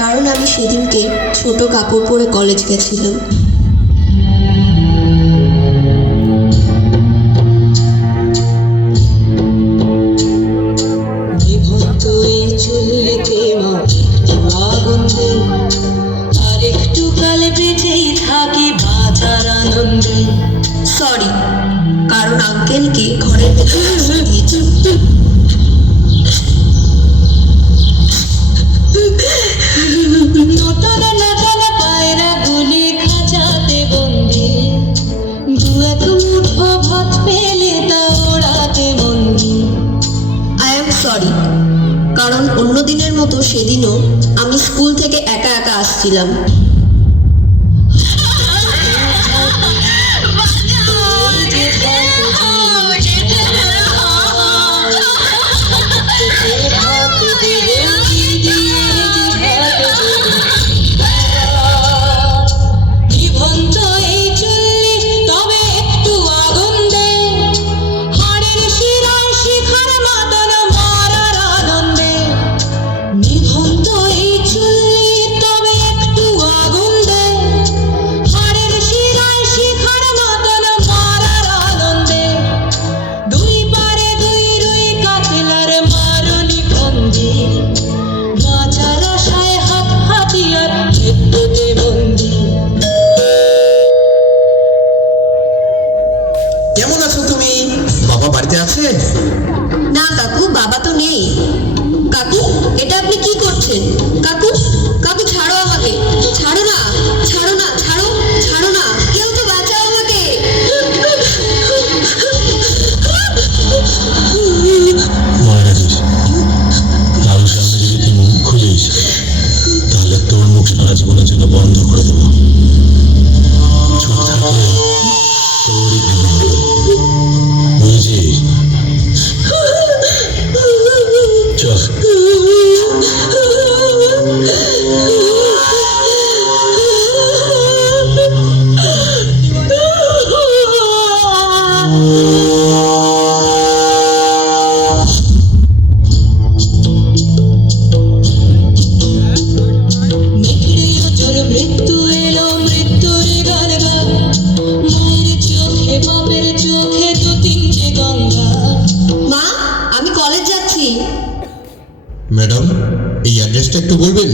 কারণ আমি সেদিনকে ছোট কাপড় পরে কলেজ গেছিলাম। সরি, কারণ আঙ্কেলকে ঘরের ভেতরে আসতে দিয়েছি। আই এম সরি, কারণ অন্য দিনের মতো সেদিনও আমি স্কুল থেকে একা একা আসছিলাম। কেমন আছো তুমি? বাবা বাড়িতে আছে? না কাকু, বাবা তো নেই। কাকু, এটা আপনি কি করছেন? কাকু, কাকু ছাড়ো আমাকে, ছাড়ো না, ছাড়ো না, ছাড়ো, ছাড়ো না, কেউ তো বাঁচাও আমাকে। মারা যাস, কারোর সামনে যদি তুই মুখ খুলিস তাহলে তোর মুখ সারা জীবনের জন্য বন্ধ করে দেবো। চুপ থাকলে তোরই ভেঙে যাবে, বুঝেছিস? চল। মা, আমি কলেজ যাচ্ছি। ম্যাডাম, এই অ্যাড্রেসটা একটু বলবেন?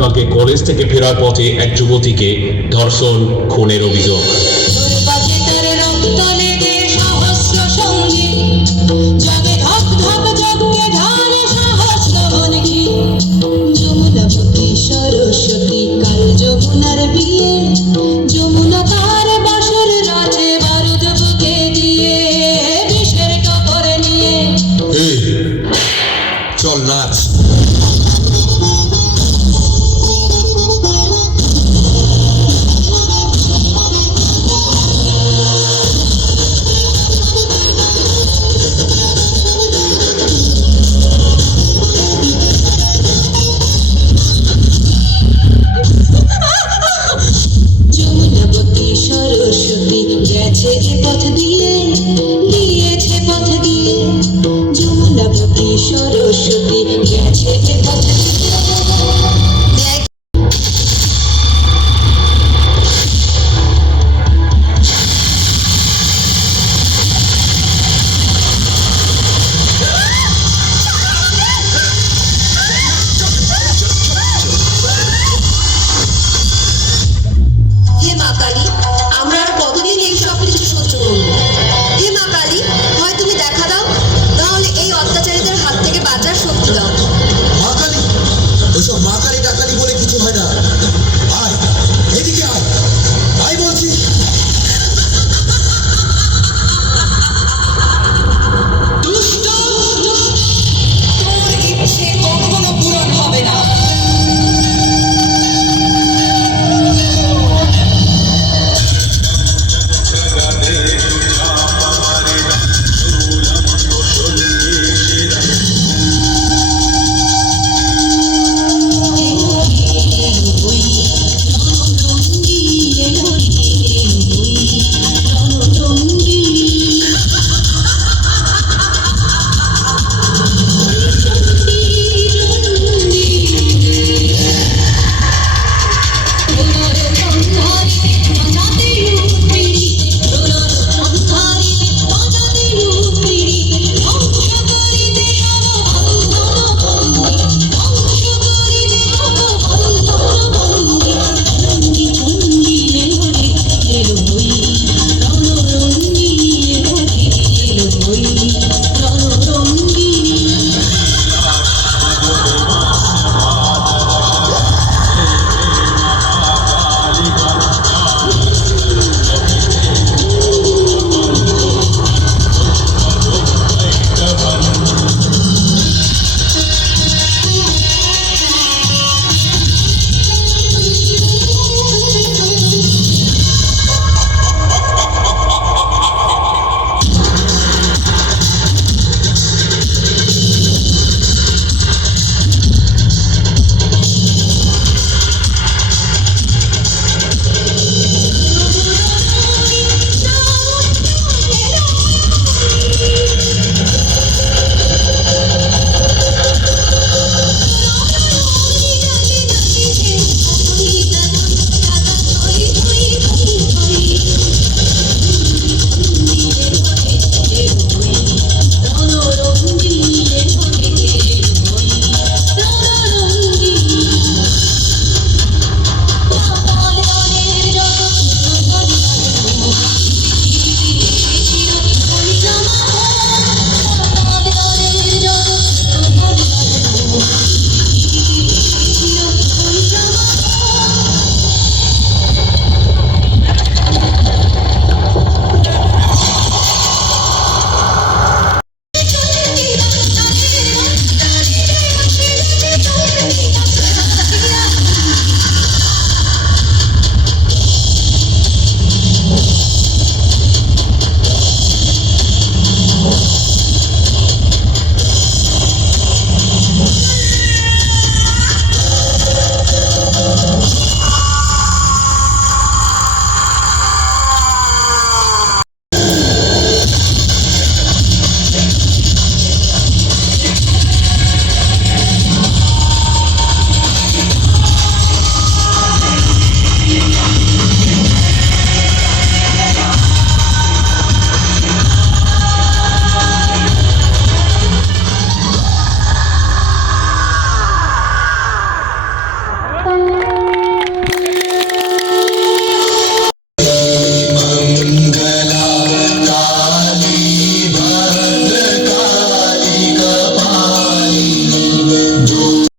কালকে কলেজ থেকে ফেরার পথে এক যুবতীকে ধর্ষণ, খুনের অভিযোগ।